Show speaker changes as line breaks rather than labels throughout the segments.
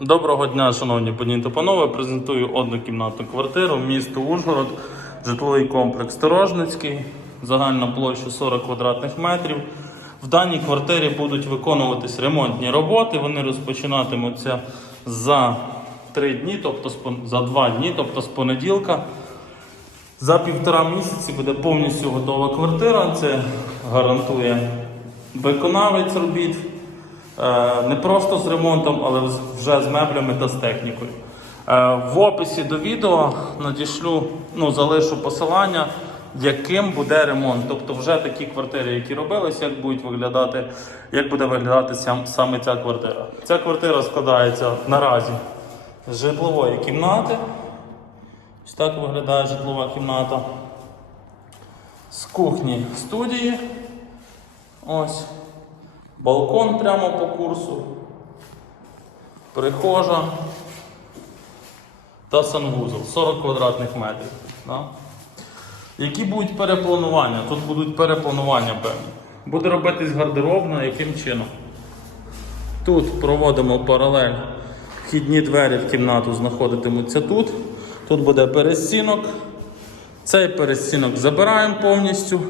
Доброго дня, шановні пані та панове. Презентую однокімнатну квартиру місто Ужгород, житловий комплекс Сторожницький, загальна площа 40 квадратних метрів. В даній квартирі будуть виконуватись ремонтні роботи. Вони розпочинатимуться за 3 дні, тобто за 2 дні, тобто з понеділка. За півтора місяці буде повністю готова квартира. Це гарантує виконавець робіт. Е, Не просто з ремонтом, але вже з меблями та з технікою. Е, В описі до відео надішлю, ну, залишу посилання, яким буде ремонт. Тобто вже такі квартири, які робились, як будуть виглядати, як буде виглядати сам- саме ця квартира. Ця квартира складається наразі з житлової кімнати. Ось так виглядає житлова кімната. З кухні студії. Ось. Балкон прямо по курсу. Прихожа. Та санвузол 40 квадратних метрів. Да? Які будуть перепланування? Тут будуть перепланування певні. Буде робитись гардеробна, яким чином? Тут проводимо паралель. Вхідні двері в кімнату знаходитимуться тут. Тут буде перестінок. Цей перестінок забираємо повністю.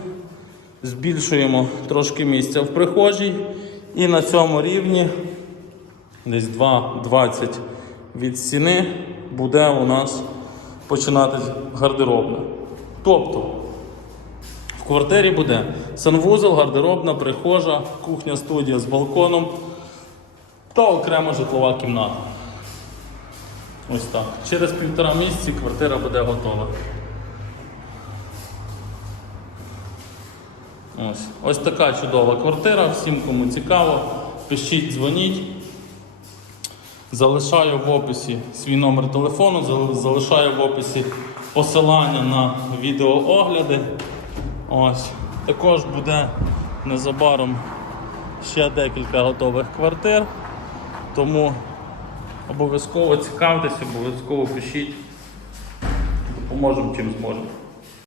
Збільшуємо трошки місця в прихожій. І на цьому рівні, десь 2,20 від стіни, буде у нас починатись гардеробна. Тобто в квартирі буде санвузол, гардеробна, прихожа, кухня, студія з балконом та окрема житлова кімната. Ось так. Через півтора місяці квартира буде готова. Ось. Ось така чудова квартира. Всім, кому цікаво, пишіть, дзвоніть. Залишаю в описі свій номер телефону, залишаю в описі посилання на відеоогляди. Ось. Також буде незабаром ще декілька готових квартир. Тому обов'язково цікавтесь, обов'язково пишіть. Допоможемо чим зможемо.